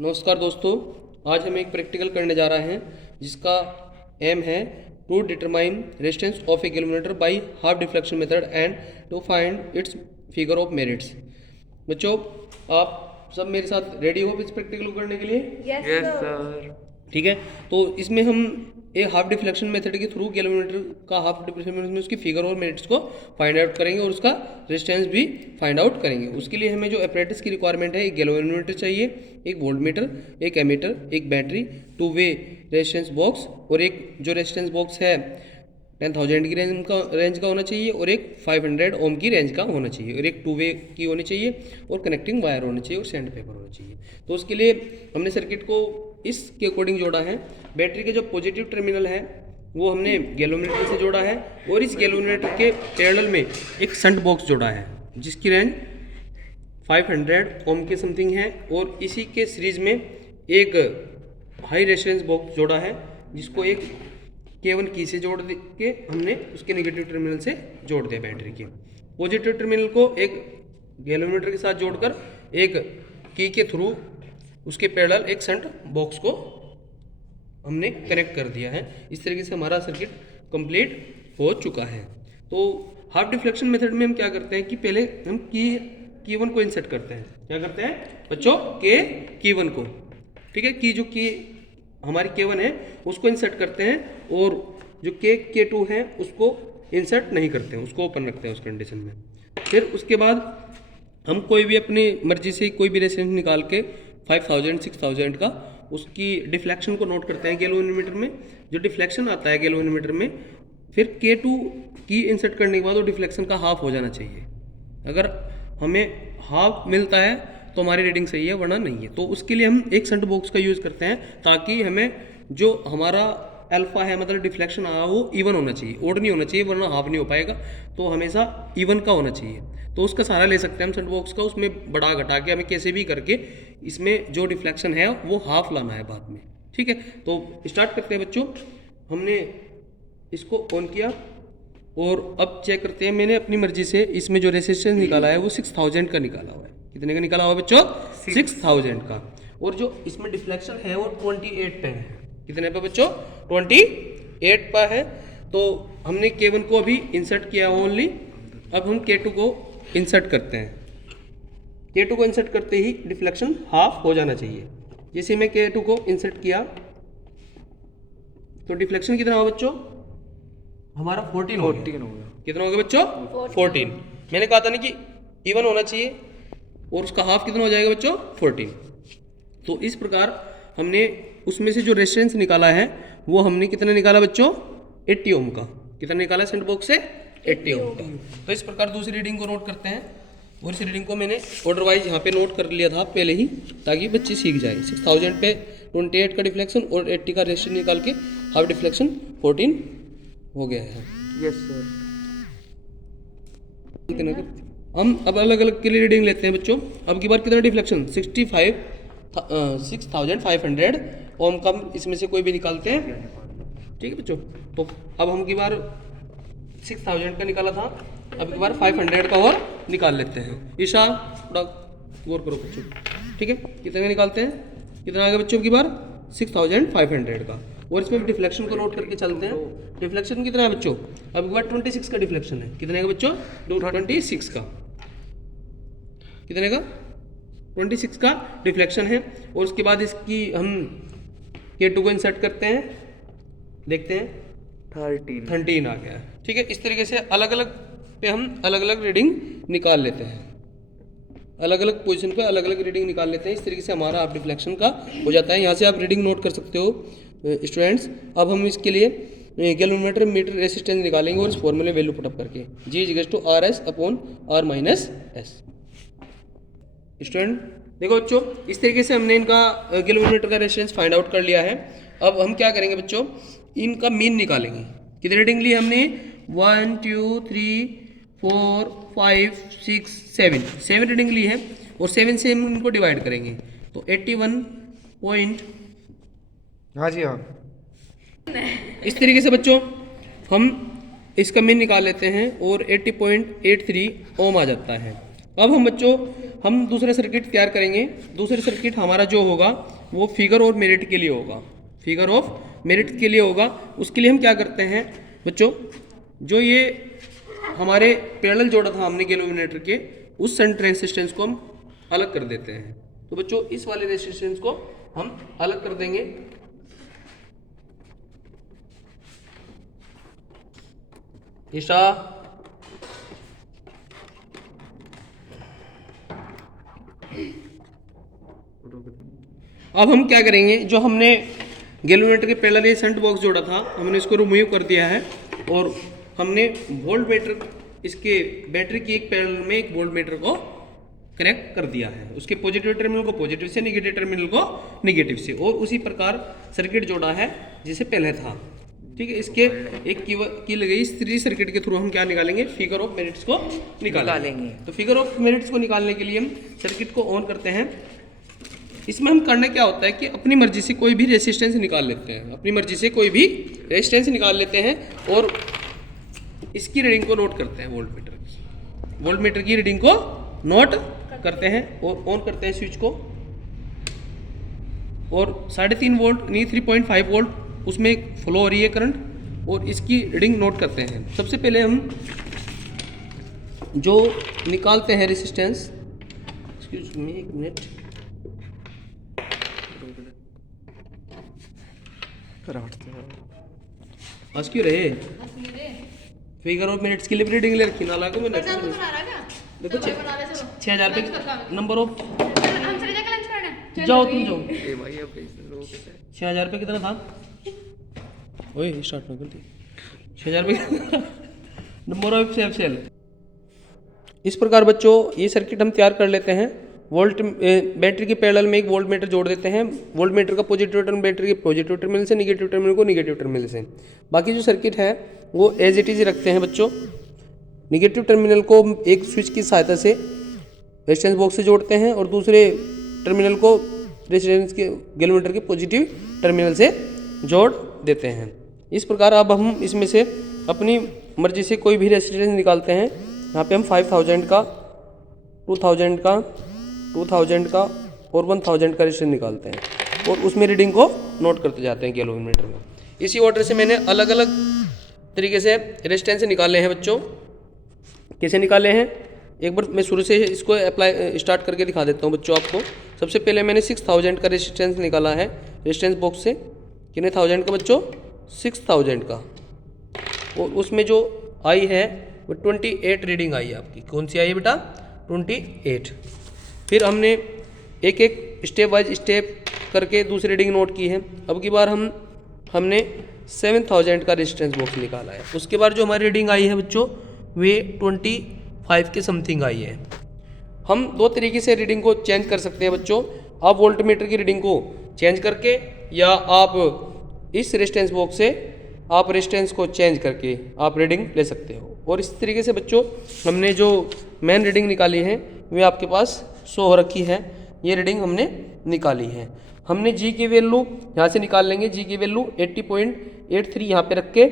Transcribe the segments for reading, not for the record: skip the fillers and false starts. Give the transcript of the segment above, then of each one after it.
नमस्कार दोस्तों, आज हम एक प्रैक्टिकल करने जा रहे हैं जिसका एम है to determine resistance of a galvanometer by half deflection method and to find its figure of merits. बच्चों, आप सब मेरे साथ रेडी हो इस प्रैक्टिकल को करने के लिए? Yes sir. ठीक है, तो इसमें हम एक हाफ डिफ्लेक्शन मेथड के थ्रू गैल्वेनोमीटर का हाफ डिफ्लेक्शन मेथड में उसकी फिगर और मेरिट्स को फाइंड आउट करेंगे और उसका रेजिस्टेंस भी फाइंड आउट करेंगे। उसके लिए हमें जो अपरेटस की रिक्वायरमेंट है, एक गैल्वेनोमीटर चाहिए, एक वोल्टमीटर, एक एमीटर, एक battery, two way resistance box और एक जो रेजिस्टेंस बॉक्स है 10,000 की रेंज का होना चाहिए और एक 500 ओम की रेंज का होना चाहिए और एक टू वे की होनी चाहिए और कनेक्टिंग वायर होना चाहिए और सैंड पेपर होना चाहिए। तो उसके लिए हमने सर्किट को इसके अकॉर्डिंग जोड़ा है। बैटरी के जो पॉजिटिव टर्मिनल है वो हमने गैल्वेनोमीटर से जोड़ा है और इस गैल्वेनोमीटर के पैरेलल में एक शंट बॉक्स जोड़ा है जिसकी रेंज 500 ओम के समथिंग है और इसी के सीरीज में एक हाई रेजिस्टेंस बॉक्स जोड़ा है जिसको एक K1 की से जोड़ के हमने उसके नेगेटिव टर्मिनल से जोड़ दिया। बैटरी के पॉजिटिव टर्मिनल को एक गैल्वेनोमीटर के साथ जोड़कर एक की के थ्रू उसके पैरेलल एक शंट बॉक्स को हमने कनेक्ट कर दिया है। इस तरीके से हमारा सर्किट कंप्लीट हो चुका है। तो हाफ डिफ्लेक्शन मेथड में हम क्या करते हैं कि पहले हम की1 को इंसर्ट करते हैं। क्या करते हैं बच्चों? की1 को, ठीक है, की जो की हमारी K1 है उसको इंसर्ट करते हैं और जो K2 है उसको इंसर्ट नहीं करते हैं, उसको ओपन रखते हैं उस कंडीशन में। फिर उसके बाद हम कोई भी अपनी मर्जी से कोई भी रेजिस्टेंस निकाल के 5,000 6,000 का उसकी डिफ्लेक्शन को नोट करते हैं गैल्वेनोमीटर में। जो डिफ्लेक्शन आता है गैल्वेनोमीटर में, फिर K2 की इंसर्ट करने के बाद वो डिफ्लेक्शन का हाफ हो जाना चाहिए। अगर हमें हाफ मिलता है तो हमारी रीडिंग सही है, वरना नहीं है। तो उसके लिए हम एक शंट बॉक्स का यूज़ करते हैं ताकि हमें जो हमारा अल्फा है, मतलब डिफ्लेक्शन आया, वो इवन होना चाहिए, ओड नहीं होना चाहिए, वरना हाफ नहीं हो पाएगा। तो हमेशा इवन का होना चाहिए। तो उसका सहारा ले सकते हैं हम शंट बॉक्स का। उसमें बढ़ा घटा के हमें कैसे भी करके इसमें जो डिफ्लेक्शन है वो हाफ लाना है बाद में। ठीक है, तो स्टार्ट करते हैं बच्चों। हमने इसको ऑन किया और अब चेक करते हैं। मैंने अपनी मर्जी से इसमें जो रेजिस्टेंस निकाला है वो 6,000 का निकाला हुआ है। कितने का निकाला हुआ बच्चों? 6,000 का। और जो इसमें डिफ्लेक्शन है वो 28 पे है। कितने पे बच्चों? 28 पे है। तो हमने K1 को अभी इंसर्ट किया ओनली। अब हम K2 को इंसर्ट करते हैं। K2 को इंसर्ट करते ही डिफ्लेक्शन हाफ हो जाना चाहिए। जैसे मैं K2 को इंसर्ट किया तो डिफ्लेक्शन कितना हुआ बच्चों? हमारा 14 हो गया। कितना हो गया बच्चों? 14। मैंने कहा था ना कि इवन होना चाहिए और उसका हाफ कितना हो जाएगा बच्चों? 14। तो इस प्रकार हमने उसमें से जो रेजिस्टेंस निकाला है वो हमने कितना निकाला बच्चों? 80 ओम का। कितना निकाला शंट बॉक्स से? 80 ओम का। तो इस प्रकार दूसरी रीडिंग को नोट करते हैं और इस रीडिंग को मैंने ऑर्डर वाइज यहाँ पे नोट कर लिया था पहले ही, ताकि बच्चे सीख जाए। 6,000 पे 28 का डिफ्लेक्शन और 80 का रेजिस्टेंस निकाल के हाफ डिफ्लेक्शन 14 हो गया है। Yes sir. हम अब अलग अलग के लिए रीडिंग लेते हैं बच्चों। अब की बार कितना डिफ्लेक्शन? 6,500 ओम का इसमें से कोई भी निकालते हैं। ठीक है बच्चों, तो अब हम की बार 6,000 का निकाला था, अब की बार 500 का और निकाल लेते हैं। ईशा थोड़ा गौर करो बच्चों। ठीक है, कितने का निकालते हैं? कितना आ गया बच्चों की बार? 6,500 का। और इसमें डिफ्लेक्शन को नोट करके चलते हैं। डिफ्लेक्शन कितना है बच्चों? अब की बार 26 का डिफ्लेक्शन है। कितने का बच्चों? 26 का। कितने का? 26 का डिफ्लेक्शन है। और उसके बाद इसकी हम K2 को इंसर्ट करते हैं, देखते हैं 13 आ गया। ठीक है, इस तरीके से अलग अलग पे हम अलग अलग रीडिंग निकाल लेते हैं। अलग अलग पोजीशन पे अलग अलग रीडिंग निकाल लेते हैं। इस तरीके से हमारा आप डिफ्लेक्शन का हो जाता है। यहाँ से आप रीडिंग नोट कर सकते हो स्टूडेंट्स। अब हम इसके लिए गैल्वेनोमीटर मीटर रेजिस्टेंस निकालेंगे और इस फॉर्मूले वैल्यू पुटअप करके G=RS/R-S। स्टूडेंट देखो बच्चों, इस तरीके से हमने इनका गैल्वेनोमीटर का रेजिस्टेंस फाइंड आउट कर लिया है। अब हम क्या करेंगे बच्चों? इनका मीन निकालेंगे। कितनी रीडिंग ली हमने? 1 2 3 4 5 6 7 रीडिंग ली है और 7 से हम इनको डिवाइड करेंगे तो 81 पॉइंट। हाँ जी हाँ। इस तरीके से बच्चों हम इसका मीन निकाल लेते हैं और 80.83 ओम आ जाता है। अब हम बच्चों हम दूसरा सर्किट तैयार करेंगे। दूसरा सर्किट हमारा जो होगा वो फिगर और मेरिट के लिए होगा, फिगर ऑफ मेरिट के लिए होगा। उसके लिए हम क्या करते हैं बच्चों, जो ये हमारे पैरेलल जोड़ा था हमने गैल्वेनोमीटर के, उस शंट रेजिस्टेंस को हम अलग कर देते हैं। तो बच्चों इस वाले रेजिस्टेंस को हम अलग कर देंगे। ईशा अब हम क्या करेंगे, जो हमने गैल्वेनोमीटर के पैरेलल ये शंट बॉक्स जोड़ा था हमने इसको रिमूव कर दिया है और हमने वोल्ट मीटर इसके बैटरी की एक पैरेलल में एक वोल्ट मीटर को कनेक्ट कर दिया है, उसके पॉजिटिव टर्मिनल को पॉजिटिव से, नेगेटिव टर्मिनल को नेगेटिव से, और उसी प्रकार सर्किट जोड़ा है जैसे पहले था। ठीक है, इसके एक की लगाई इस 3 सर्किट के थ्रू हम क्या निकालेंगे, फिगर ऑफ मेरिट्स को निकालेंगे। तो फिगर ऑफ मेरिट्स को निकालने के लिए हम सर्किट को ऑन करते हैं। इसमें हम करना क्या होता है कि अपनी मर्जी से कोई भी रेजिस्टेंस निकाल लेते हैं, अपनी मर्जी से कोई भी रेजिस्टेंस निकाल लेते हैं और इसकी रीडिंग को नोट करते हैं, वोल्ट मीटर की रीडिंग को नोट करते हैं और ऑन करते हैं स्विच को, और 3.5 वोल्ट नहीं 3.5 वोल्ट उसमें फ्लो हो रही है करंट, और इसकी रीडिंग नोट करते हैं। सबसे पहले हम जो निकालते हैं रेजिस्टेंस, एक्सक्यूज मी एक मिनट, आज क्यों रहे फिगर ऑफ मिनट्स की रीडिंग ले रखी ना लागो मैंने देखो 6,000 रुपये नंबर ऑफ जाओ तुम जाओ 6,000 रुपये कितना था, ओए स्टार्ट में गलती 6,000 रुपये नंबर ऑफ सेल। इस प्रकार बच्चों ये सर्किट हम तैयार कर लेते हैं। वोल्ट बैटरी के पैरेलल में एक वोल्ट मीटर जोड़ देते हैं, वोल्ट मीटर का पॉजिटिव टर्मिनल बैटरी के पॉजिटिव टर्मिनल से, नेगेटिव टर्मिनल को नेगेटिव टर्मिनल से। बाकी जो सर्किट है वो एज इट इज रखते हैं बच्चों। नेगेटिव टर्मिनल को एक स्विच की सहायता से रेजिस्टेंस बॉक्स से जोड़ते हैं और दूसरे टर्मिनल को रेजिस्टेंस के गैल्वेनोमीटर के पॉजिटिव टर्मिनल से जोड़ देते हैं। इस प्रकार अब हम इसमें से अपनी मर्जी से कोई भी रेजिस्टेंस निकालते हैं। यहाँ पे हम 5,000 का, 2,000 का, 2,000 का और 1,000 का रेजिस्टेंस निकालते हैं और उसमें रीडिंग को नोट करते जाते हैं गैल्वेनोमीटर में। इसी ऑर्डर से मैंने अलग अलग तरीके से रेजिस्टेंस निकाले हैं बच्चों। कैसे निकाले हैं एक बार मैं शुरू से इसको अप्लाई स्टार्ट करके दिखा देता हूँ बच्चों आपको। सबसे पहले मैंने 6,000 का रेजिस्टेंस निकाला है रेजिस्टेंस बॉक्स से। कितने 1,000 का बच्चों, 6,000 का, और उसमें जो आई है वो 28 रीडिंग आई है आपकी। कौन सी आई है बेटा, 28। फिर हमने एक एक स्टेप वाइज स्टेप करके दूसरी रीडिंग नोट की है। अब की बार हमने 7,000 का रेजिस्टेंस बॉक्स निकाला है। उसके बाद जो हमारी रीडिंग आई है बच्चों वे 25 के समथिंग आई है। हम 2 तरीके से रीडिंग को चेंज कर सकते हैं बच्चों। आप वोल्ट मीटर की रीडिंग को चेंज करके, या आप इस रेजिस्टेंस बॉक्स से आप रेजिस्टेंस को चेंज करके आप रीडिंग ले सकते हो। और इस तरीके से बच्चों हमने जो मेन रीडिंग निकाली है वे आपके पास शो हो रखी है। ये रीडिंग हमने निकाली है। हमने जी की वैल्यू यहाँ से निकाल लेंगे। जी की वैल्यू 80.83 यहाँ पे रख के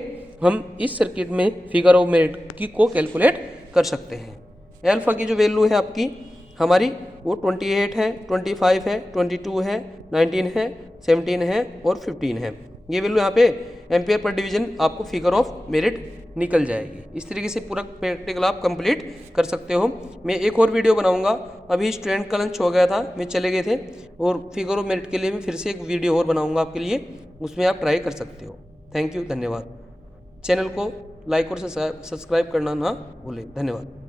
हम इस सर्किट में फिगर ऑफ मेरिट की को कैलकुलेट कर सकते हैं। अल्फा की जो वैल्यू है आपकी हमारी वो 28 है, 25 है, 22 है, 19 है, 17 है और 15 है। ये वैल्यू यहाँ पे एम्पियर पर डिवीजन आपको फिगर ऑफ मेरिट निकल जाएगी। इस तरीके से पूरा प्रैक्टिकल आप कंप्लीट कर सकते हो। मैं एक और वीडियो बनाऊंगा। अभी स्टूडेंट का लंच हो गया था, मैं चले गए थे, और फिगर ऑफ मेरिट के लिए मैं फिर से एक वीडियो और बनाऊंगा आपके लिए, उसमें आप ट्राई कर सकते हो। थैंक यू, धन्यवाद। चैनल को लाइक और सब्सक्राइब करना ना भूलें। धन्यवाद।